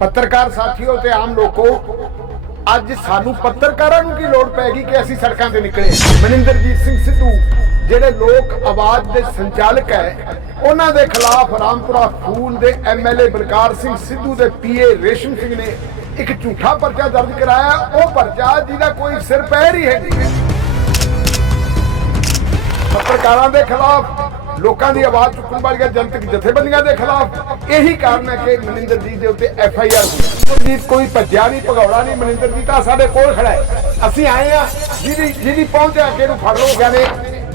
ਪੱਤਰਕਾਰ ਸਾਥੀਓ ਤੇ ਆਮ ਲੋਕੋ, ਅੱਜ ਸਾਨੂੰ ਪੱਤਰਕਾਰਾਂ ਨੂੰ ਕੀ ਲੋੜ ਪੈ ਗਈ ਕਿ ਅਸੀਂ ਸੜਕਾਂ ਤੇ ਨਿਕਲੇ? ਮਨਿੰਦਰਜੀਤ ਸਿੰਘ ਸਿੱਧੂ, ਜਿਹੜੇ ਲੋਕ ਆਵਾਜ਼ ਦੇ ਸੰਚਾਲਕ ਹੈ, ਉਹਨਾਂ ਦੇ ਖਿਲਾਫ ਰਾਮਪੁਰਾ ਫੂਲ ਦੇ ਐਮਐਲਏ ਬਲਕਾਰ ਸਿੰਘ ਸਿੱਧੂ ਦੇ ਪੀਏ ਰੇਸ਼ਮ ਸਿੰਘ ਨੇ ਇੱਕ ਝੂਠਾ ਪਰਚਾ ਦਰਜ ਕਰਾਇਆ। ਉਹ ਪਰਚਾ ਜਿਹਦਾ ਕੋਈ ਸਿਰ ਪੈਰ ਹੀ ਹੈ। ਪੱਤਰਕਾਰਾਂ ਦੇ ਖਿਲਾਫ, ਲੋਕਾਂ ਦੀ ਆਵਾਜ਼ ਚੁੱਕਣ ਵਾਲੀਆਂ ਜਨਤਕ ਜਥੇਬੰਦੀਆਂ ਦੇ ਖਿਲਾਫ ਇਹੀ ਕਾਰਨ ਹੈ ਕਿ ਮਨਿੰਦਰ ਜੀ ਦੇ ਉੱਤੇ ਐਫ ਆਈ ਆਰ ਹੋਈ ਕੋਈ ਭੱਜਿਆ ਨਹੀਂ, ਭਗੌੜਾ ਨਹੀਂ, ਮਨਿੰਦਰ ਜੀ ਤਾਂ ਸਾਡੇ ਕੋਲ ਖੜਾ ਹੈ। ਅਸੀਂ ਆਏ ਆ ਜਿਹਦੀ ਜਿਹਦੀ ਪਹੁੰਚਿਆ ਕੇ ਇਹਨੂੰ ਫੜ ਲਓ ਕਹਿੰਦੇ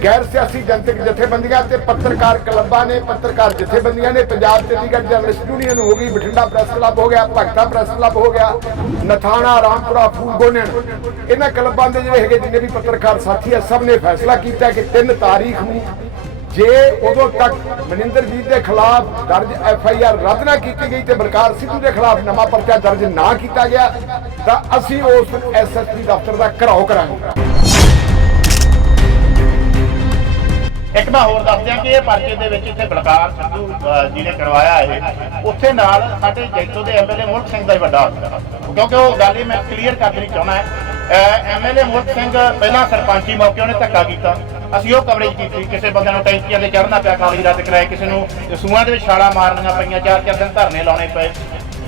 ਗੈਰ ਸਿਆਸੀ ਜਨਤਕ ਜਥੇਬੰਦੀਆਂ ਤੇ ਪੱਤਰਕਾਰ ਕਲੱਬਾਂ ਨੇ, ਪੱਤਰਕਾਰ ਜਥੇਬੰਦੀਆਂ ਨੇ, ਪੰਜਾਬ ਚੰਡੀਗੜ੍ਹ ਜਰਨਲਿਸਟ ਯੂਨੀਅਨ ਹੋ ਗਈ, ਬਠਿੰਡਾ ਪ੍ਰੈਸ ਕਲੱਬ ਹੋ ਗਿਆ, ਭਗਤਾ ਪ੍ਰੈਸ ਕਲੱਬ ਹੋ ਗਿਆ, ਨਥਾਣਾ, ਰਾਮਪੁਰਾ ਫੂਲ ਇਹਨਾਂ ਕਲੱਬਾਂ ਦੇ ਜਿਹੜੇ ਹੈਗੇ, ਜਿੰਨੇ ਵੀ ਪੱਤਰਕਾਰ ਸਾਥੀ ਆ, ਸਭ ਨੇ ਫੈਸਲਾ ਕੀਤਾ ਕਿ 3 ਤਾਰੀਖ ਨੂੰ ਜੇ ਉਦੋਂ ਤੱਕ ਮਨਿੰਦਰਜੀਤ ਦੇ ਖਿਲਾਫ ਦਰਜ ਐਫ ਆਈ ਆਰ ਰੱਦ ਨਾ ਕੀਤੀ ਗਈ ਤੇ ਬਲਕਾਰ ਸਿੱਧੂ ਦੇ ਖਿਲਾਫ ਨਵਾਂ ਪਰਚਾ ਦਰਜ ਨਾ ਕੀਤਾ ਗਿਆ, ਤਾਂ ਅਸੀਂ ਉਸ ਐਸ ਐਸ ਪੀ ਦਫ਼ਤਰ ਦਾ ਘਰਾਓ ਕਰਾਂਗੇ। ਇੱਕ ਮੈਂ ਹੋਰ ਦੱਸ ਦਿਆਂ ਕਿ ਇਹ ਪਰਚੇ ਦੇ ਵਿੱਚ ਇੱਥੇ ਬਲਕਾਰ ਸਿੱਧੂ ਜੀ ਨੇ ਕਰਵਾਇਆ ਇਹ। ਉੱਥੇ ਨਾਲ ਸਾਡੇ ਜੈਤੋ ਦੇ ਐਮਐਲਏ ਮੋਹਨ ਸਿੰਘ ਦਾ ਹੀ ਵੱਡਾ ਹੱਥ ਕਿਉਂਕਿ ਉਹ ਗੱਲ ਹੀ ਮੈਂ ਕਲੀਅਰ ਕਰ ਦੇਣੀ ਚਾਹੁੰਦਾ ਹੈ। ਐਮਐਲਏ ਮੋਹਨ ਸਿੰਘ ਪਹਿਲਾਂ ਸਰਪੰਚੀ ਮੌਕੇ ਉਹਨੇ ਧੱਕਾ ਕੀਤਾ। ਅਸੀਂ ਉਹ ਕਵਰੇਜ ਕੀਤੀ ਕਿਸੇ ਬੰਦੇ ਨੂੰ ਟੈਂਕੀਆਂ ਤੇ ਚੜ੍ਹਨਾ ਪਿਆ, ਕਾਗਜ਼ ਰੱਦ ਕਰਾਏ ਕਿਸੇ ਨੂੰ ਸੂਆਂ ਦੇ ਵਿੱਚ ਛਾਲਾਂ ਮਾਰਨੀਆਂ ਪਈਆਂ ਚਾਰ ਚਾਰ ਦਿਨ ਧਰਨੇ ਲਾਉਣੇ ਪਏ।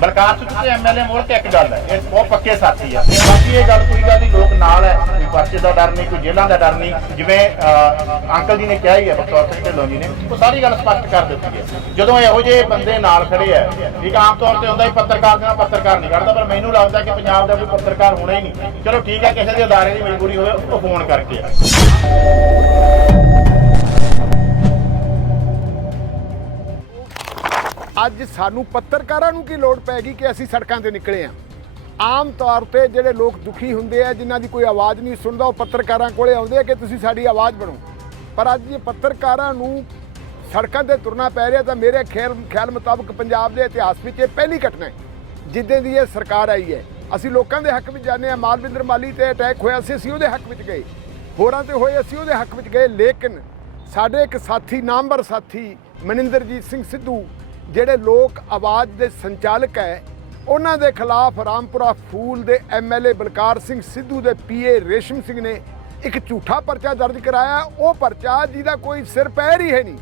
ਬਲਕਾਰ ਸਿੱਧੂ ਤੇ ਐਮਐਲਏ ਮੋੜ ਤੇ ਇੱਕ ਗੱਲ ਹੈ, ਇਹ ਬਹੁਤ ਪੱਕੇ ਸਾਥੀ ਆ। ਤੇ ਬਾਕੀ ਇਹ ਗੱਲ ਕੋਈ ਗੱਲ ਨਹੀਂ, ਲੋਕ ਨਾਲ ਹੈ, ਕੋਈ ਪਰਚੇ ਦਾ ਡਰ ਨਹੀਂ, ਕੋਈ ਜੇਲ੍ਹਾਂ ਦਾ ਡਰ ਨਹੀਂ। ਜਿਵੇਂ ਅੰਕਲ ਜੀ ਨੇ ਕਿਹਾ ਹੀ ਹੈ ਬਖਤੌਰ ਸਿੰਘ ਢਿੱਲੋਂ ਜੀ ਨੇ, ਉਹ ਸਾਰੀ ਗੱਲ ਸਪਸ਼ਟ ਕਰ ਦਿੱਤੀ ਹੈ। ਜਦੋਂ ਇਹੋ ਜਿਹੇ ਬੰਦੇ ਨਾਲ ਖੜੇ ਆ ਠੀਕ ਆਮ ਤੌਰ ਤੇ ਹੁੰਦਾ ਹੀ ਪੱਤਰਕਾਰ ਦੇ ਨਾਲ ਪੱਤਰਕਾਰ ਨਹੀਂ ਕਰਦਾ ਪਰ ਮੈਨੂੰ ਲੱਗਦਾ ਕਿ ਪੰਜਾਬ ਦਾ ਕੋਈ ਪੱਤਰਕਾਰ ਹੋਣਾ ਹੀ ਨਹੀਂ। ਚਲੋ ਠੀਕ ਹੈ, ਕਿਸੇ ਦੇ ਅਦਾਰੇ ਦੀ ਮਜਬੂਰੀ ਹੋਵੇ, ਉਹ ਫੋਨ ਕਰਕੇ ਆ। ਅੱਜ ਸਾਨੂੰ ਪੱਤਰਕਾਰਾਂ ਨੂੰ ਕੀ ਲੋੜ ਪੈ ਗਈ ਕਿ ਅਸੀਂ ਸੜਕਾਂ ਤੇ ਨਿਕਲੇ ਆ? ਆਮ ਤੌਰ ਤੇ ਜਿਹੜੇ ਲੋਕ ਦੁਖੀ ਹੁੰਦੇ ਆ, ਜਿਨ੍ਹਾਂ ਦੀ ਕੋਈ ਆਵਾਜ਼ ਨਹੀਂ ਸੁਣਦਾ, ਉਹ ਪੱਤਰਕਾਰਾਂ ਕੋਲੇ ਆਉਂਦੇ ਆ ਕਿ ਤੁਸੀਂ ਸਾਡੀ ਆਵਾਜ਼ ਬਣੋ ਪਰ ਅੱਜ ਇਹ ਪੱਤਰਕਾਰਾਂ ਨੂੰ ਸੜਕਾਂ ਤੇ ਤੁਰਨਾ ਪੈ ਰਿਹਾ, ਤਾਂ ਮੇਰੇ ਖਿਆਲ ਖਿਆਲ ਮੁਤਾਬਕ ਪੰਜਾਬ ਦੇ ਇਤਿਹਾਸ ਵਿੱਚ ਇਹ ਪਹਿਲੀ ਘਟਨਾ ਹੈ, ਜਿੱਦਾਂ ਦੀ ਇਹ ਸਰਕਾਰ ਆਈ ਹੈ। ਅਸੀਂ ਲੋਕਾਂ ਦੇ ਹੱਕ ਵਿੱਚ ਜਾਂਦੇ ਆ ਮਾਲਵਿੰਦਰ ਮਾਲੀ ਤੇ ਅਟੈਕ ਹੋਇਆ ਸੀ, ਅਸੀਂ ਉਹਦੇ ਹੱਕ ਵਿੱਚ ਗਏ। ਹੋਰਾਂ ਤੇ ਹੋਏ, ਅਸੀਂ ਉਹਦੇ ਹੱਕ ਵਿੱਚ ਗਏ। ਲੇਕਿਨ ਸਾਡੇ ਇੱਕ ਸਾਥੀ, ਨਾਮਵਰ ਸਾਥੀ ਮਨਿੰਦਰਜੀਤ ਸਿੰਘ ਸਿੱਧੂ ਜਿਹੜੇ ਲੋਕ ਆਵਾਜ਼ ਦੇ ਸੰਚਾਲਕ ਹੈ, ਉਹਨਾਂ ਦੇ ਖਿਲਾਫ ਰਾਮਪੁਰਾ ਫੂਲ ਦੇ ਐਮਐਲਏ ਬਲਕਾਰ ਸਿੰਘ ਸਿੱਧੂ ਦੇ ਪੀਏ ਰੇਸ਼ਮ ਸਿੰਘ ਨੇ ਇੱਕ ਝੂਠਾ ਪਰਚਾ ਦਰਜ ਕਰਾਇਆ। ਉਹ ਪਰਚਾ ਜਿਹਦਾ ਕੋਈ ਸਿਰ ਪੈਰ ਹੀ ਹੈ ਨਹੀਂ।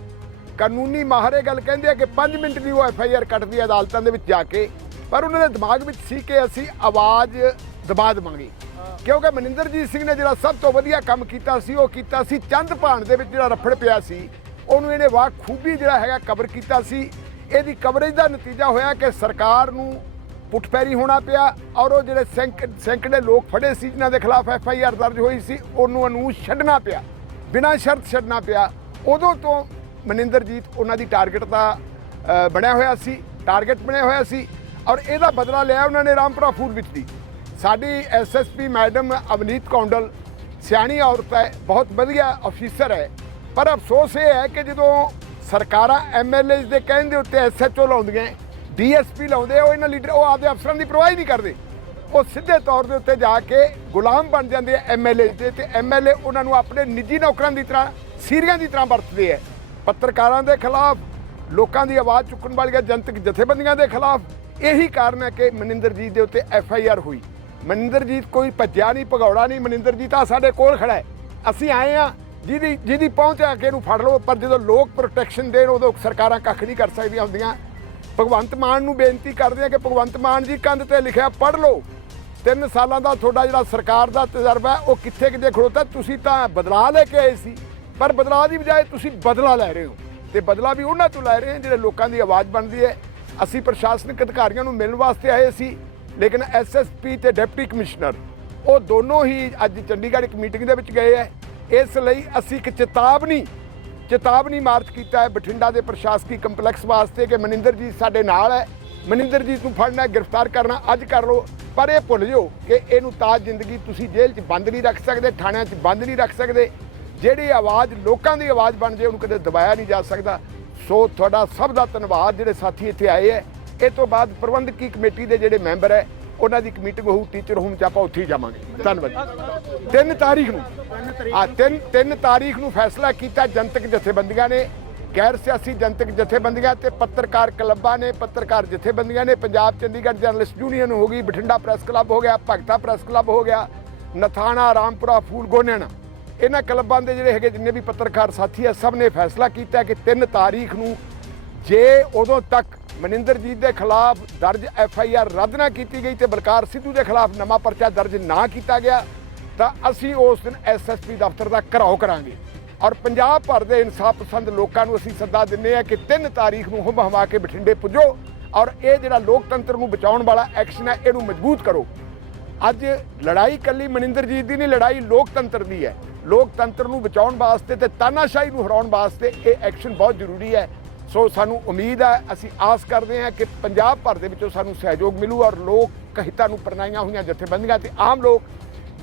ਕਾਨੂੰਨੀ ਮਾਹਰੇ ਗੱਲ ਕਹਿੰਦੇ ਆ ਕਿ 5 ਮਿੰਟ ਦੀ ਉਹ ਐਫ ਆਈ ਆਰ ਕੱਟਦੀ ਹੈ ਅਦਾਲਤਾਂ ਦੇ ਵਿੱਚ ਜਾ ਕੇ। ਪਰ ਉਹਨਾਂ ਦੇ ਦਿਮਾਗ ਵਿੱਚ ਸੀ ਕਿ ਅਸੀਂ ਆਵਾਜ਼ ਦਬਾ ਦੇਵਾਂਗੇ। ਕਿਉਂਕਿ ਮਨਿੰਦਰਜੀਤ ਸਿੰਘ ਨੇ ਜਿਹੜਾ ਸਭ ਤੋਂ ਵਧੀਆ ਕੰਮ ਕੀਤਾ ਸੀ, ਉਹ ਕੀਤਾ ਸੀ ਚੰਦ ਭਾਣ ਦੇ ਵਿੱਚ ਜਿਹੜਾ ਰਫੜ ਪਿਆ ਸੀ। ਉਹਨੂੰ ਇਹਨੇ ਵਾਹ ਖੂਬੀ ਜਿਹੜਾ ਹੈਗਾ ਕਵਰ ਕੀਤਾ ਸੀ। ਇਹਦੀ ਕਵਰੇਜ ਦਾ ਨਤੀਜਾ ਹੋਇਆ ਕਿ ਸਰਕਾਰ ਨੂੰ ਪੁੱਠਪੈਰੀ ਹੋਣਾ ਪਿਆ ਔਰ ਉਹ ਜਿਹੜੇ ਸੈਂਕ, ਸੈਂਕੜੇ ਲੋਕ ਫੜੇ ਸੀ, ਜਿਨ੍ਹਾਂ ਦੇ ਖਿਲਾਫ ਐਫ ਆਈ ਆਰ ਦਰਜ ਹੋਈ ਸੀ, ਉਹਨੂੰ ਅਨੂ ਛੱਡਣਾ ਪਿਆ। ਬਿਨਾਂ ਸ਼ਰਤ ਛੱਡਣਾ ਪਿਆ। ਉਦੋਂ ਤੋਂ ਮਨਿੰਦਰਜੀਤ ਉਹਨਾਂ ਦੀ ਟਾਰਗੇਟ ਦਾ ਬਣਿਆ ਹੋਇਆ ਸੀ ਟਾਰਗੇਟ ਬਣਿਆ ਹੋਇਆ ਸੀ ਔਰ ਇਹਦਾ ਬਦਲਾ ਲਿਆ ਉਹਨਾਂ ਨੇ ਰਾਮਪੁਰਾ ਫੂਲ ਵਿੱਚ ਦੀ। ਸਾਡੀ ਐਸਐਸਪੀ ਮੈਡਮ ਅਵਨੀਤ ਕੌਂਡਲ ਸਿਆਣੀ ਔਰਤ ਹੈ, ਬਹੁਤ ਵਧੀਆ ਅਫੀਸਰ ਹੈ। ਪਰ ਅਫਸੋਸ ਇਹ ਹੈ ਕਿ ਜਦੋਂ ਸਰਕਾਰਾਂ ਐਮਐਲਏ ਦੇ ਕਹਿਣ ਦੇ ਉੱਤੇ ਐਸਐਚਓ ਲਾਉਂਦੀਆਂ ਡੀਐਸਪੀ ਲਾਉਂਦੇ, ਉਹ ਇਹਨਾਂ ਲੀਡਰ, ਉਹ ਆਪਦੇ ਅਫਸਰਾਂ ਦੀ ਪਰਵਾਹ ਹੀ ਨਹੀਂ ਕਰਦੇ। ਉਹ ਸਿੱਧੇ ਤੌਰ ਦੇ ਉੱਤੇ ਜਾ ਕੇ ਗੁਲਾਮ ਬਣ ਜਾਂਦੇ ਆ ਐਮਐਲਏ ਦੇ ਤੇ ਐਮਐਲਏ ਉਹਨਾਂ ਨੂੰ ਆਪਣੇ ਨਿੱਜੀ ਨੌਕਰਾਂ ਦੀ ਤਰ੍ਹਾਂ, ਸੀਰੀਆਂ ਦੀ ਤਰ੍ਹਾਂ ਵਰਤਦੇ ਆ। ਪੱਤਰਕਾਰਾਂ ਦੇ ਖਿਲਾਫ, ਲੋਕਾਂ ਦੀ ਆਵਾਜ਼ ਚੁੱਕਣ ਵਾਲੀਆਂ ਜਨਤਕ ਜਥੇਬੰਦੀਆਂ ਦੇ ਖਿਲਾਫ ਇਹੀ ਕਾਰਨ ਹੈ ਕਿ ਮਨਿੰਦਰਜੀਤ ਦੇ ਉੱਤੇ ਐਫ ਆਈ ਆਰ ਹੋਈ। ਮਨਿੰਦਰਜੀਤ ਕੋਈ ਭੱਜਿਆ ਨਹੀਂ, ਭਗੌੜਾ ਨਹੀਂ, ਮਨਿੰਦਰਜੀਤ ਤਾਂ ਸਾਡੇ ਕੋਲ ਖੜਾ ਹੈ। ਅਸੀਂ ਆਏ ਆ ਜਿਹਦੀ ਜਿਹਦੀ ਪਹੁੰਚ ਆ ਕੇ ਇਹਨੂੰ ਫੜ ਲਓ, ਪਰ ਜਦੋਂ ਲੋਕ ਪ੍ਰੋਟੈਕਸ਼ਨ ਦੇਣ, ਉਦੋਂ ਸਰਕਾਰਾਂ ਕੱਖ ਨਹੀਂ ਕਰ ਸਕਦੀਆਂ ਹੁੰਦੀਆਂ। ਭਗਵੰਤ ਮਾਨ ਨੂੰ ਬੇਨਤੀ ਕਰਦੇ ਆ ਕਿ ਭਗਵੰਤ ਮਾਨ ਜੀ ਕੰਧ ਤੇ ਲਿਖਿਆ ਪੜ ਲਓ। ਤਿੰਨ ਸਾਲਾਂ ਦਾ ਤੁਹਾਡਾ ਜਿਹੜਾ ਸਰਕਾਰ ਦਾ ਤਜਰਬਾ ਉਹ ਕਿੱਥੇ ਕਿਤੇ ਖੜੋਤਾ ਤੁਸੀਂ ਤਾਂ ਬਦਲਾ ਲੈ ਕੇ ਆਏ ਸੀ। ਪਰ ਬਦਲਾ ਦੀ ਬਜਾਏ ਤੁਸੀਂ ਬਦਲਾ ਲੈ ਰਹੇ ਹੋ। ਤੇ ਬਦਲਾ ਵੀ ਉਹਨਾਂ ਤੋਂ ਲੈ ਰਹੇ ਹੋ, ਜਿਹੜੇ ਲੋਕਾਂ ਦੀ ਆਵਾਜ਼ ਬਣਦੀ ਹੈ। ਅਸੀਂ ਪ੍ਰਸ਼ਾਸਨਿਕ ਅਧਿਕਾਰੀਆਂ ਨੂੰ ਮਿਲਣ ਵਾਸਤੇ ਆਏ ਸੀ, ਲੇਕਿਨ ਐਸਐਸਪੀ ਤੇ ਡਿਪਟੀ ਕਮਿਸ਼ਨਰ, ਉਹ ਦੋਨੋਂ ਹੀ ਅੱਜ ਚੰਡੀਗੜ੍ਹ ਇੱਕ ਮੀਟਿੰਗ ਦੇ ਵਿੱਚ ਗਏ ਹੈ। ਇਸ ਲਈ ਅਸੀਂ ਇੱਕ ਚੇਤਾਵਨੀ ਚੇਤਾਵਨੀ ਮਾਰਚ ਕੀਤਾ ਹੈ ਬਠਿੰਡਾ ਦੇ ਪ੍ਰਸ਼ਾਸਕੀ ਕੰਪਲੈਕਸ ਵਾਸਤੇ ਕਿ ਮਨਿੰਦਰ ਜੀ ਸਾਡੇ ਨਾਲ ਹੈ। ਮਨਿੰਦਰਜੀਤ ਨੂੰ ਫੜਨਾ ਗ੍ਰਿਫਤਾਰ ਕਰਨਾ, ਅੱਜ ਕਰ ਲਓ। ਪਰ ਇਹ ਭੁੱਲ ਜਾਓ ਕਿ ਇਹਨੂੰ ਤਾਜ ਜ਼ਿੰਦਗੀ ਤੁਸੀਂ ਜੇਲ੍ਹ 'ਚ ਬੰਦ ਨਹੀਂ ਰੱਖ ਸਕਦੇ, ਥਾਣਿਆਂ 'ਚ ਬੰਦ ਨਹੀਂ ਰੱਖ ਸਕਦੇ। ਜਿਹੜੀ ਆਵਾਜ਼, ਲੋਕਾਂ ਦੀ ਆਵਾਜ਼ ਬਣ ਜੇ ਉਹਨੂੰ ਕਦੇ ਦਬਾਇਆ ਨਹੀਂ ਜਾ ਸਕਦਾ। ਸੋ ਤੁਹਾਡਾ ਸਭ ਦਾ ਧੰਨਵਾਦ ਜਿਹੜੇ ਸਾਥੀ ਇੱਥੇ ਆਏ ਹੈ। ਇਹ ਤੋਂ ਬਾਅਦ ਪ੍ਰਬੰਧਕੀ ਕਮੇਟੀ ਦੇ ਜਿਹੜੇ ਮੈਂਬਰ ਹੈ ਉਹਨਾਂ ਦੀ ਇੱਕ ਮੀਟਿੰਗ ਹੋਊ ਟੀਚਰ ਹੋਮ 'ਚ ਆਪਾਂ ਉੱਥੇ ਹੀ ਜਾਵਾਂਗੇ। ਧੰਨਵਾਦ ਤਿੰਨ ਤਾਰੀਖ ਨੂੰ। ਆ, ਤਿੰਨ ਤਿੰਨ ਤਾਰੀਖ ਨੂੰ ਫੈਸਲਾ ਕੀਤਾ ਜਨਤਕ ਜਥੇਬੰਦੀਆਂ ਨੇ। ਗੈਰ ਸਿਆਸੀ ਜਨਤਕ ਜਥੇਬੰਦੀਆਂ ਤੇ ਪੱਤਰਕਾਰ ਕਲੱਬਾਂ ਨੇ, ਪੱਤਰਕਾਰ ਜਥੇਬੰਦੀਆਂ ਨੇ। ਪੰਜਾਬ ਚੰਡੀਗੜ੍ਹ ਜਰਨਲਿਸਟ ਯੂਨੀਅਨ ਹੋ ਗਈ, ਬਠਿੰਡਾ ਪ੍ਰੈਸ ਕਲੱਬ ਹੋ ਗਿਆ, ਭਗਤਾ ਪ੍ਰੈਸ ਕਲੱਬ ਹੋ ਗਿਆ, ਨਥਾਣਾ, ਰਾਮਪੁਰਾ ਫੂਲ ਗੋਨਿਆਣਾ ਇਹਨਾਂ ਕਲੱਬਾਂ ਦੇ ਜਿਹੜੇ ਹੈਗੇ ਜਿੰਨੇ ਵੀ ਪੱਤਰਕਾਰ ਸਾਥੀ ਆ, ਸਭ ਨੇ ਫੈਸਲਾ ਕੀਤਾ ਕਿ 3 ਤਾਰੀਖ ਨੂੰ ਜੇ ਉਦੋਂ ਤੱਕ ਮਨਿੰਦਰਜੀਤ ਦੇ ਖਿਲਾਫ ਦਰਜ ਐਫ ਆਈ ਆਰ ਰੱਦ ਨਾ ਕੀਤੀ ਗਈ ਤੇ ਬਲਕਾਰ ਸਿੱਧੂ ਦੇ ਖਿਲਾਫ ਨਵਾਂ ਪਰਚਾ ਦਰਜ ਨਾ ਕੀਤਾ ਗਿਆ, ਤਾਂ ਅਸੀਂ ਉਸ ਦਿਨ ਐਸਐਸਪੀ ਦਫ਼ਤਰ ਦਾ ਘਰਾਓ ਕਰਾਂਗੇ। ਔਰ ਪੰਜਾਬ ਭਰ ਦੇ ਇਨਸਾਫ ਪਸੰਦ ਲੋਕਾਂ ਨੂੰ ਅਸੀਂ ਸੱਦਾ ਦਿੰਨੇ ਆ ਕਿ 3 ਤਾਰੀਖ ਨੂੰ ਹੁਮ ਹਮਾ ਕੇ ਬਠਿੰਡੇ ਪੁੱਜੋ ਔਰ ਇਹ ਜਿਹੜਾ ਲੋਕਤੰਤਰ ਨੂੰ ਬਚਾਉਣ ਵਾਲਾ ਐਕਸ਼ਨ ਹੈ, ਇਹਨੂੰ ਮਜ਼ਬੂਤ ਕਰੋ। ਅੱਜ ਲੜਾਈ ਕੱਲੀ ਮਨਿੰਦਰਜੀਤ ਦੀ ਨਹੀਂ, ਲੜਾਈ ਲੋਕਤੰਤਰ ਦੀ ਹੈ। ਲੋਕਤੰਤਰ ਨੂੰ ਬਚਾਉਣ ਵਾਸਤੇ ਤੇ ਤਾਨਾਸ਼ਾਹੀ ਨੂੰ ਹਰਾਉਣ ਵਾਸਤੇ ਇਹ ਐਕਸ਼ਨ ਬਹੁਤ ਜ਼ਰੂਰੀ ਹੈ। ਸੋ ਸਾਨੂੰ ਉਮੀਦ ਹੈ ਅਸੀਂ ਆਸ ਕਰਦੇ ਹਾਂ ਕਿ ਪੰਜਾਬ ਭਰ ਦੇ ਵਿੱਚੋਂ ਸਾਨੂੰ ਸਹਿਯੋਗ ਮਿਲੂ ਔਰ ਲੋਕ ਹਿੱਤਾਂ ਨੂੰ ਪ੍ਰਣਾਈਆਂ ਹੋਈਆਂ ਜਥੇਬੰਦੀਆਂ ਤੇ ਆਮ ਲੋਕ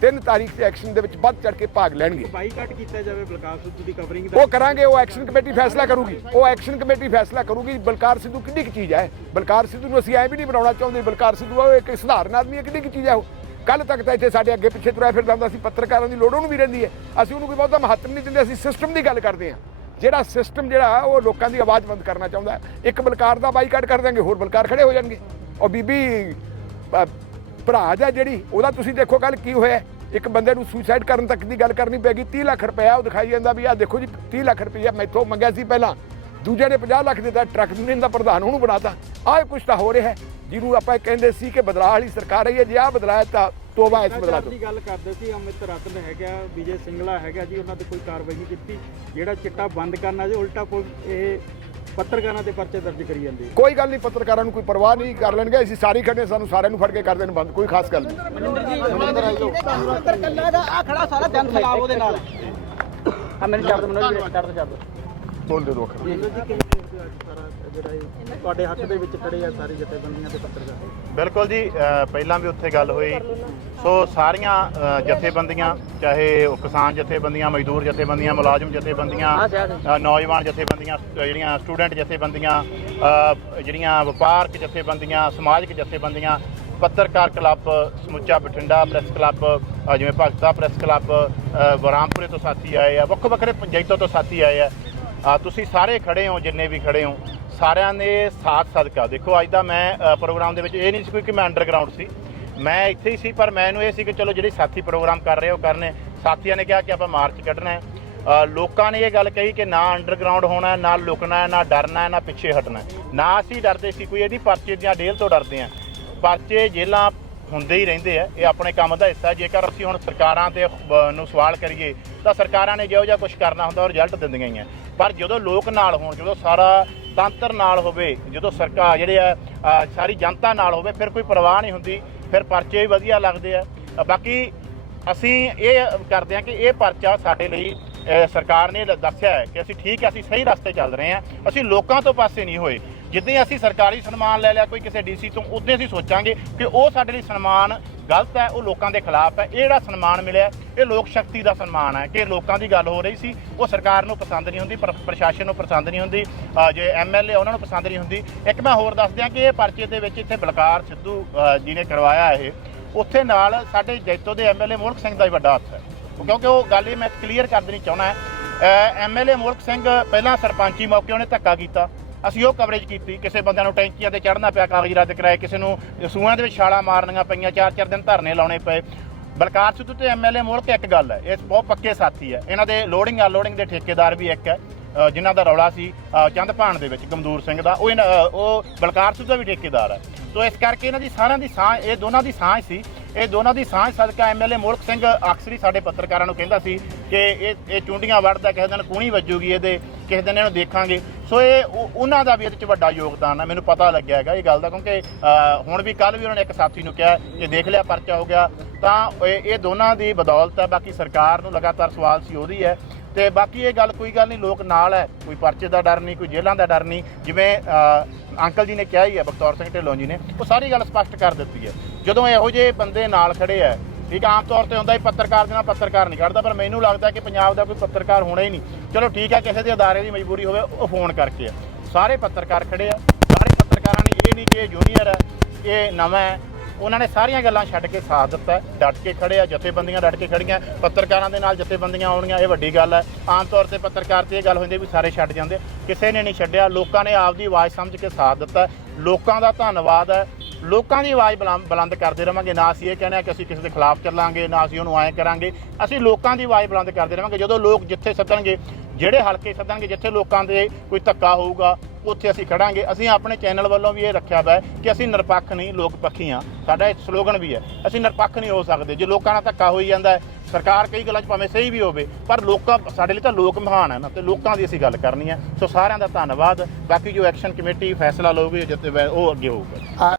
3 ਤਾਰੀਖ ਦੇ ਐਕਸ਼ਨ ਦੇ ਵਿੱਚ ਵੱਧ ਚੜ ਕੇ ਭਾਗ ਲੈਣਗੇ। ਬਾਈਕਾਟ ਕੀਤਾ ਜਾਵੇ ਬਲਕਾਰ ਸਿੱਧੂ ਦੀ ਕਵਰਿੰਗ ਉਹ ਕਰਾਂਗੇ ਉਹ ਐਕਸ਼ਨ ਕਮੇਟੀ ਫੈਸਲਾ ਕਰੂਗੀ। ਉਹ ਐਕਸ਼ਨ ਕਮੇਟੀ ਫੈਸਲਾ ਕਰੂਗੀ ਬਲਕਾਰ ਸਿੱਧੂ ਕਿੰਨੀ ਕੁ ਚੀਜ਼ ਹੈ? ਬਲਕਾਰ ਸਿੱਧੂ ਨੂੰ ਅਸੀਂ ਐ ਵੀ ਨਹੀਂ ਬਣਾਉਣਾ ਚਾਹੁੰਦੇ ਬਲਕਾਰ ਸਿੱਧੂ ਉਹ ਇੱਕ ਸਧਾਰਨ ਆਦਮੀ ਹੈ ਕਿੰਨੀ ਕੁ ਚੀਜ਼ ਹੈ ਉਹ? ਕੱਲ ਤੱਕ ਤਾਂ ਇੱਥੇ ਸਾਡੇ ਅੱਗੇ ਪਿੱਛੇ ਤੁਰਿਆ ਫਿਰਦਾ ਹੁੰਦਾ ਸੀ ਪੱਤਰਕਾਰਾਂ ਦੀ ਲੋੜ ਉਹਨੂੰ ਵੀ ਰਹਿੰਦੀ ਹੈ। ਅਸੀਂ ਉਹਨੂੰ ਕੋਈ ਬਹੁਤਾ ਮਹੱਤਵ ਨਹੀਂ ਦਿੰਦੇ ਅਸੀਂ ਸਿਸਟਮ ਦੀ ਗੱਲ ਕਰਦੇ ਹਾਂ। ਜਿਹੜਾ ਸਿਸਟਮ ਜਿਹੜਾ ਉਹ ਲੋਕਾਂ ਦੀ ਆਵਾਜ਼ ਬੰਦ ਕਰਨਾ ਚਾਹੁੰਦਾ ਇੱਕ ਬਲਕਾਰ ਦਾ ਬਾਈਕਾਟ ਕਰ ਦਾਂਗੇ ਹੋਰ ਬਲਕਾਰ ਖੜੇ ਹੋ ਜਾਣਗੇ। ਉਹ ਬੀਬੀ ਭਰਾ ਜਾਂ ਜਿਹੜੀ, ਉਹਦਾ ਤੁਸੀਂ ਦੇਖੋ ਕੱਲ ਕੀ ਹੋਇਆ ਇੱਕ ਬੰਦੇ ਨੂੰ ਸੁਸਾਈਡ ਕਰਨ ਤੱਕ ਦੀ ਗੱਲ ਕਰਨੀ ਪੈਗੀ 30 ਲੱਖ ਰੁਪਇਆ ਉਹ ਦਿਖਾਈ ਜਾਂਦਾ ਵੀ ਆਹ ਦੇਖੋ ਜੀ 30 ਲੱਖ ਰੁਪਇਆ ਮੈਥੋਂ ਮੰਗਿਆ ਸੀ ਪਹਿਲਾਂ। ਦੂਜੇ ਨੇ 50 ਲੱਖ ਦਿੱਤਾ, ਟਰੱਕ ਯੂਨੀਅਨ ਦਾ ਪ੍ਰਧਾਨ ਉਹਨੂੰ ਬਣਾਤਾ। ਆਹ ਕੁਝ ਤਾਂ ਹੋ ਰਿਹਾ ਜਿਹਨੂੰ ਆਪਾਂ ਕਹਿੰਦੇ ਸੀ ਕਿ ਬਦਲਾਅ ਵਾਲੀ ਸਰਕਾਰ ਆਈ ਹੈ, ਜੇ ਆਹ ਬਦਲਾਅ ਤਾਂ ਤੋਬਾ ਇਸ ਬਦਲਾਅ ਤੋਂ। ਦੀ ਗੱਲ ਕਰਦੇ ਸੀ ਅਮਿਤ ਰਤਨ ਹੈਗਾ ਵਿਜੇ ਸਿੰਗਲਾ ਹੈਗਾ ਜੀ ਉਹਨਾਂ ਤੇ ਕੋਈ ਕਾਰਵਾਈ ਨਹੀਂ ਕੀਤੀ। ਜਿਹੜਾ ਚਿੱਟਾ ਬੰਦ ਕਰਨਾ ਜੀ ਉਲਟਾ ਇਹ ਪੱਤਰਕਾਰਾਂ ਤੇ ਪਰਚੇ ਦਰਜ ਕਰੀ ਜਾਂਦੇ। ਕੋਈ ਗੱਲ ਨਹੀਂ ਪੱਤਰਕਾਰਾਂ ਨੂੰ ਕੋਈ ਪਰਵਾਹ ਨਹੀਂ ਕਰ ਲੈਣਗੇ ਅਸੀਂ ਸਾਰੇ ਖੜੇ ਸਾਨੂੰ ਸਾਰਿਆਂ ਨੂੰ ਫੜ ਕੇ ਕਰ ਦੇਣ ਬੰਦ ਕੋਈ ਖਾਸ ਗੱਲ ਨਹੀਂ। ਅੰਦਰ ਕੱਲਾ ਦਾ ਆ ਖੜਾ ਸਾਰਾ ਦਿਨ ਖਲਾਬ ਉਹਦੇ ਨਾਲ। ਆ ਮੈਨੂੰ ਛੱਡ ਦੋ ਮੈਨੂੰ ਛੱਡ ਦੋ ਛੱਡ ਦੋ ਬੋਲ ਦੇ ਦੋ ਅੱਖਰ। ਤੁਹਾਡੇ ਹੱਕ ਦੇ ਵਿੱਚ ਖੜੇ ਆ ਸਾਰੇ ਜਥੇਬੰਦੀਆਂ ਤੇ ਪੱਤਰਕਾਰ? ਬਿਲਕੁਲ ਜੀ ਪਹਿਲਾਂ ਵੀ ਉੱਥੇ ਗੱਲ ਹੋਈ। ਸੋ ਸਾਰੀਆਂ ਜਥੇਬੰਦੀਆਂ ਚਾਹੇ ਉਹ ਕਿਸਾਨ ਜਥੇਬੰਦੀਆਂ ਮਜ਼ਦੂਰ ਜਥੇਬੰਦੀਆਂ ਮੁਲਾਜ਼ਮ ਜਥੇਬੰਦੀਆਂ ਨੌਜਵਾਨ ਜਥੇਬੰਦੀਆਂ ਜਿਹੜੀਆਂ ਸਟੂਡੈਂਟ ਜਥੇਬੰਦੀਆਂ ਜਿਹੜੀਆਂ ਵਪਾਰਕ ਜਥੇਬੰਦੀਆਂ ਸਮਾਜਿਕ ਜਥੇਬੰਦੀਆਂ ਪੱਤਰਕਾਰ ਕਲੱਬ ਸਮੁੱਚਾ ਬਠਿੰਡਾ ਪ੍ਰੈਸ ਕਲੱਬ ਜਿਵੇਂ ਭਗਤਾ ਪ੍ਰੈਸ ਕਲੱਬ ਬਰਾਮਪੁਰੇ ਤੋਂ ਸਾਥੀ ਆਏ ਆ ਵੱਖ ਵੱਖਰੇ ਪੰਚਾਇਤਾਂ ਤੋਂ ਸਾਥੀ ਆਏ ਆ। ਅ, ਤੁਸੀਂ ਸਾਰੇ ਖੜੇ ਹੋ ਜਿੰਨੇ ਵੀ ਖੜੇ ਹੋ ਸਾਰਿਆਂ ਨੇ ਸਾਥ ਸਦਕਾ ਦੇਖੋ ਅੱਜ ਦਾ ਮੈਂ ਪ੍ਰੋਗਰਾਮ ਦੇ ਵਿੱਚ ਇਹ ਨਹੀਂ ਸੀ ਕੋਈ ਕਿ ਮੈਂ ਅੰਡਰਗਰਾਉਂਡ ਸੀ। ਮੈਂ ਇੱਥੇ ਹੀ ਸੀ ਪਰ ਮੈਨੂੰ ਇਹ ਸੀ ਕਿ ਚਲੋ ਜਿਹੜੇ ਸਾਥੀ ਪ੍ਰੋਗਰਾਮ ਕਰ ਰਹੇ ਉਹ ਕਰਨੇ। ਸਾਥੀਆਂ ਨੇ ਕਿਹਾ ਕਿ ਆਪਾਂ ਮਾਰਚ ਕੱਢਣਾ ਹੈ। ਲੋਕਾਂ ਨੇ ਇਹ ਗੱਲ ਕਹੀ ਕਿ ਨਾ ਅੰਡਰਗਰਾਉਂਡ ਹੋਣਾ ਨਾ ਲੁਕਣਾ ਨਾ ਡਰਨਾ ਨਾ ਪਿੱਛੇ ਹਟਣਾ ਨਾ ਅਸੀਂ ਡਰਦੇ ਸੀ ਕੋਈ ਇਹਦੀ ਪਰਚੇ ਦੀਆਂ ਡੇਲ ਤੋਂ ਡਰਦੇ ਆ ਪਰਚੇ ਜੇਲਾਂ ਹੁੰਦੇ ਹੀ ਰਹਿੰਦੇ ਆ, ਇਹ ਆਪਣੇ ਕੰਮ ਦਾ ਹਿੱਸਾ ਜੇਕਰ ਅਸੀਂ ਹੁਣ ਸਰਕਾਰਾਂ ਤੇ ਨੂੰ ਸਵਾਲ ਕਰੀਏ, ਤਾਂ ਸਰਕਾਰਾਂ ਨੇ ਜਿਹੋ ਜਿਹਾ ਕੁਝ ਕਰਨਾ ਹੁੰਦਾ, ਉਹ ਰਿਜ਼ਲਟ ਦਿੰਦੀਆਂ ਹੀ ਆ। ਪਰ ਜਦੋਂ ਲੋਕ ਨਾਲ ਹੋਣ, ਜਦੋਂ ਸਾਰਾ ਤੰਤਰ ਨਾਲ ਹੋਵੇ, ਜਦੋਂ ਸਰਕਾਰ ਜਿਹੜੇ ਆ ਸਾਰੀ ਜਨਤਾ ਨਾਲ ਹੋਵੇ, ਫਿਰ ਕੋਈ ਪਰਵਾਹ ਨਹੀਂ ਹੁੰਦੀ, ਫਿਰ ਪਰਚੇ ਵੀ ਵਧੀਆ ਲੱਗਦੇ ਆ। ਬਾਕੀ ਅਸੀਂ ਇਹ ਕਰਦੇ ਹਾਂ ਕਿ ਇਹ ਪਰਚਾ ਸਾਡੇ ਲਈ ਸਰਕਾਰ ਨੇ ਦੱਸਿਆ ਹੈ ਕਿ ਅਸੀਂ ਠੀਕ ਹੈ, ਅਸੀਂ ਸਹੀ ਰਸਤੇ ਚੱਲ ਰਹੇ ਹਾਂ। ਅਸੀਂ ਲੋਕਾਂ ਤੋਂ ਪਾਸੇ ਨਹੀਂ ਹੋਏ। ਜਿੱਦਾਂ ਅਸੀਂ ਸਰਕਾਰੀ ਸਨਮਾਨ ਲੈ ਲਿਆ ਕੋਈ ਕਿਸੇ ਡੀਸੀ ਤੋਂ ਉਦੋਂ ਅਸੀਂ ਸੋਚਾਂਗੇ ਕਿ ਉਹ ਸਾਡੇ ਲਈ ਸਨਮਾਨ ਗਲਤ ਹੈ ਉਹ ਲੋਕਾਂ ਦੇ ਖਿਲਾਫ ਹੈ। ਇਹ ਜਿਹੜਾ ਸਨਮਾਨ ਮਿਲਿਆ ਇਹ ਲੋਕ ਸ਼ਕਤੀ ਦਾ ਸਨਮਾਨ ਹੈ ਕਿ ਲੋਕਾਂ ਦੀ ਗੱਲ ਹੋ ਰਹੀ ਸੀ। ਉਹ ਸਰਕਾਰ ਨੂੰ ਪਸੰਦ ਨਹੀਂ ਹੁੰਦੀ ਪਰ ਪ੍ਰਸ਼ਾਸਨ ਨੂੰ ਪਸੰਦ ਨਹੀਂ ਹੁੰਦੀ ਅਹ, ਜੇ ਐਮਐਲਏ ਉਹਨਾਂ ਨੂੰ ਪਸੰਦ ਨਹੀਂ ਹੁੰਦੀ। ਇੱਕ ਮੈਂ ਹੋਰ ਦੱਸ ਦਿਆਂ ਕਿ ਇਹ ਪਰਚੇ ਦੇ ਵਿੱਚ ਇੱਥੇ ਬਲਕਾਰ ਸਿੱਧੂ ਜੀ ਨੇ ਕਰਵਾਇਆ ਇਹ। ਉੱਥੇ ਨਾਲ ਸਾਡੇ ਜੈਤੋ ਦੇ ਐਮਐਲਏ ਮੋਲਕ ਸਿੰਘ ਦਾ ਹੀ ਵੱਡਾ ਹੱਥ ਹੈ। ਕਿਉਂਕਿ ਉਹ ਗੱਲ ਇਹ ਮੈਂ ਕਲੀਅਰ ਕਰ ਦੇਣੀ ਚਾਹੁੰਦਾ ਐਮਐਲਏ ਮੋਲਕ ਸਿੰਘ ਪਹਿਲਾਂ ਸਰਪੰਚੀ ਮੌਕੇ ਉਹਨੇ ਧੱਕਾ ਕੀਤਾ। ਅਸੀਂ ਉਹ ਕਵਰੇਜ ਕੀਤੀ ਕਿਸੇ ਬੰਦਿਆਂ ਨੂੰ ਟੈਂਕੀਆਂ ਤੇ ਚੜ੍ਹਨਾ ਪਿਆ ਕਾਗਜ਼ ਰੱਦ ਕਰਾਏ ਕਿਸੇ ਨੂੰ ਸੂਆਂ ਦੇ ਵਿੱਚ ਛਾਲਾਂ ਮਾਰਨੀਆਂ ਪਈਆਂ ਚਾਰ ਚਾਰ ਦਿਨ ਧਰਨੇ ਲਾਉਣੇ ਪਏ। ਬਲਕਾਰ ਸਿੱਧੂ ਤੇ ਐਮਐਲਏ ਕੇ ਇੱਕ ਗੱਲ ਹੈ ਇਹ ਬਹੁਤ ਪੱਕੇ ਸਾਥੀ ਹੈ। ਇਹਨਾਂ ਦੇ ਲੋਡਿੰਗ ਅਨਲੋਡਿੰਗ ਦੇ ਠੇਕੇਦਾਰ ਵੀ ਇੱਕ ਹੈ ਅ, ਜਿਨ੍ਹਾਂ ਦਾ ਰੌਲਾ ਸੀ ਚੰਦ ਭਾਣ ਦੇ ਵਿੱਚ ਗਮਦੂਰ ਸਿੰਘ ਦਾ। ਉਹ ਇਹਨਾਂ- ਉਹ ਬਲਕਾਰ ਸਿੱਧੂ ਦਾ ਵੀ ਠੇਕੇਦਾਰ ਹੈ। ਸੋ ਇਸ ਕਰਕੇ ਇਹਨਾਂ ਦੀ ਸਾਰਿਆਂ ਦੀ ਸਾਂਝ ਇਹ ਦੋਨਾਂ ਦੀ ਸਾਂਝ ਸੀ। ਇਹ ਦੋਨਾਂ ਦੀ ਸਾਂਝ ਸਦਕਾ ਐਮਐਲਏ ਮੁਲਕ ਸਿੰਘ ਅਕਸਰ ਹੀ ਸਾਡੇ ਪੱਤਰਕਾਰਾਂ ਨੂੰ ਕਹਿੰਦਾ ਸੀ ਕਿ ਇਹ ਇਹ ਚੁੰਡੀਆਂ ਵੜਦਾ ਕਿਸੇ ਦਿਨ ਕੂਣੀ ਵੱਜੂਗੀ ਇਹਦੇ, ਕਿਸੇ ਦਿਨ ਇਹਨੂੰ ਦੇਖਾਂਗੇ। ਸੋ ਇਹ ਉਹਨਾਂ ਦਾ ਵੀ ਇਹਦੇ ਚ ਵੱਡਾ ਯੋਗਦਾਨ ਹੈ ਮੈਨੂੰ ਪਤਾ ਲੱਗਿਆ ਹੈਗਾ ਇਹ ਗੱਲ ਦਾ, ਕਿਉਂਕਿ ਹੁਣ ਵੀ ਕੱਲ ਵੀ ਉਹਨਾਂ ਨੇ ਇੱਕ ਸਾਥੀ ਨੂੰ ਕਿਹਾ ਕਿ ਦੇਖ ਲਿਆ ਪਰਚਾ ਹੋ ਗਿਆ, ਤਾਂ ਇਹ ਇਹ ਦੋਨਾਂ ਦੀ ਬਦੌਲਤ ਹੈ ਬਾਕੀ ਸਰਕਾਰ ਨੂੰ ਲਗਾਤਾਰ ਸਵਾਲ ਸੀ ਉਹਦੀ ਹੈ। ਤੇ ਬਾਕੀ ਇਹ ਗੱਲ ਕੋਈ ਗੱਲ ਨਹੀਂ, ਲੋਕ ਨਾਲ ਹੈ, ਕੋਈ ਪਰਚੇ ਦਾ ਡਰ ਨਹੀਂ, ਕੋਈ ਜੇਲ੍ਹਾਂ ਦਾ ਡਰ ਨਹੀਂ, ਜਿਵੇਂ ਅੰਕਲ ਜੀ ਨੇ ਕਿਹਾ ਹੀ ਹੈ, ਬਖਤੌਰ ਸਿੰਘ ਢਿੱਲੋਂ ਜੀ ਨੇ, ਉਹ ਸਾਰੀ ਗੱਲ ਸਪਸ਼ਟ ਕਰ ਦਿੱਤੀ ਹੈ। ਜਦੋਂ ਇਹੋ ਜਿਹੇ ਬੰਦੇ ਨਾਲ ਖੜੇ ਆ ਠੀਕ ਆਮ ਤੌਰ ਤੇ ਹੁੰਦਾ ਹੀ ਪੱਤਰਕਾਰ ਦੇ ਨਾਲ ਪੱਤਰਕਾਰ ਨਹੀਂ ਖੜਦਾ ਪਰ ਮੈਨੂੰ ਲੱਗਦਾ ਕਿ ਪੰਜਾਬ ਦਾ ਕੋਈ ਪੱਤਰਕਾਰ ਹੋਣਾ ਹੀ ਨਹੀਂ। ਚਲੋ ਠੀਕ ਹੈ ਕਿਸੇ ਦੇ ਅਦਾਰੇ ਦੀ ਮਜਬੂਰੀ ਹੋਵੇ ਉਹ ਫੋਨ ਕਰਕੇ ਆ। ਸਾਰੇ ਪੱਤਰਕਾਰ ਖੜੇ ਆ ਸਾਰੇ ਪੱਤਰਕਾਰਾਂ ਨੇ ਇਹ ਨਹੀਂ ਕਿ ਇਹ ਜੂਨੀਅਰ ਹੈ ਇਹ ਨਵਾਂ ਹੈ। ਉਹਨਾਂ ਨੇ ਸਾਰੀਆਂ ਗੱਲਾਂ ਛੱਡ ਕੇ ਸਾਥ ਦਿੱਤਾ ਹੈ, ਡਟ ਕੇ ਖੜੇ ਆ ਜਥੇਬੰਦੀਆਂ ਡਟ ਕੇ ਖੜੀਆਂ ਪੱਤਰਕਾਰਾਂ ਦੇ ਨਾਲ ਜਥੇਬੰਦੀਆਂ ਆਉਣੀਆਂ ਇਹ ਵੱਡੀ ਗੱਲ ਹੈ। ਆਮ ਤੌਰ ਤੇ ਪੱਤਰਕਾਰ ਤੇ ਇਹ ਗੱਲ ਹੁੰਦੀ ਵੀ ਸਾਰੇ ਛੱਡ ਜਾਂਦੇ ਕਿਸੇ ਨੇ ਨਹੀਂ ਛੱਡਿਆ ਲੋਕਾਂ ਨੇ ਆਪਦੀ ਆਵਾਜ਼ ਸਮਝ ਕੇ ਸਾਥ ਦਿੱਤਾ ਲੋਕਾਂ ਦਾ ਧੰਨਵਾਦ ਹੈ ਲੋਕਾਂ ਦੀ ਆਵਾਜ਼ ਬੁਲੰ- ਬੁਲੰਦ ਕਰਦੇ ਰਵਾਂਗੇ। ਨਾ ਅਸੀਂ ਇਹ ਕਹਿੰਦੇ ਹਾਂ ਕਿ ਅਸੀਂ ਕਿਸੇ ਦੇ ਖਿਲਾਫ ਚੱਲਾਂਗੇ, ਨਾ ਅਸੀਂ ਉਹਨੂੰ ਐਂ ਕਰਾਂਗੇ। ਅਸੀਂ ਲੋਕਾਂ ਦੀ ਆਵਾਜ਼ ਬੁਲੰਦ ਕਰਦੇ ਰਵਾਂਗੇ। ਜਦੋਂ ਲੋਕ ਜਿੱਥੇ ਸੱਦਣਗੇ, ਜਿਹੜੇ ਹਲਕੇ ਸੱਦਣਗੇ ਜਿੱਥੇ ਲੋਕਾਂ ਦੇ ਕੋਈ ਧੱਕਾ ਹੋਊਗਾ, ਉੱਥੇ ਅਸੀਂ ਖੜਾਂਗੇ। ਅਸੀਂ ਆਪਣੇ ਚੈਨਲ ਵੱਲੋਂ ਵੀ ਇਹ ਰੱਖਿਆ ਵਾ ਹੈ ਕਿ ਅਸੀਂ ਨਿਰਪੱਖ ਨਹੀਂ, ਲੋਕ ਪੱਖੀ ਹਾਂ। ਸਾਡਾ ਇਹ ਸਲੋਗਨ ਵੀ ਹੈ। ਅਸੀਂ ਨਿਰਪੱਖ ਨਹੀਂ ਹੋ ਸਕਦੇ। ਜੇ ਲੋਕਾਂ ਨਾਲ ਧੱਕਾ ਹੋਈ ਜਾਂਦਾ ਹੈ, ਸਰਕਾਰ ਕਈ ਗੱਲਾਂ 'ਚ ਭਾਵੇਂ ਸਹੀ ਵੀ ਹੋਵੇ, ਪਰ ਲੋਕਾਂ ਸਾਡੇ ਲਈ ਤਾਂ ਲੋਕ ਮਹਾਨ ਹੈ ਨਾ, ਤੇ ਲੋਕਾਂ ਦੀ ਅਸੀਂ ਗੱਲ ਕਰਨੀ ਹੈ। ਸੋ ਸਾਰਿਆਂ ਦਾ ਧੰਨਵਾਦ। ਬਾਕੀ ਜੋ ਐਕਸ਼ਨ ਕਮੇਟੀ ਫੈਸਲਾ ਲਊਗੀ ਜਿੱਤੇ ਉਹ ਅੱਗੇ ਹੋਊਗਾ।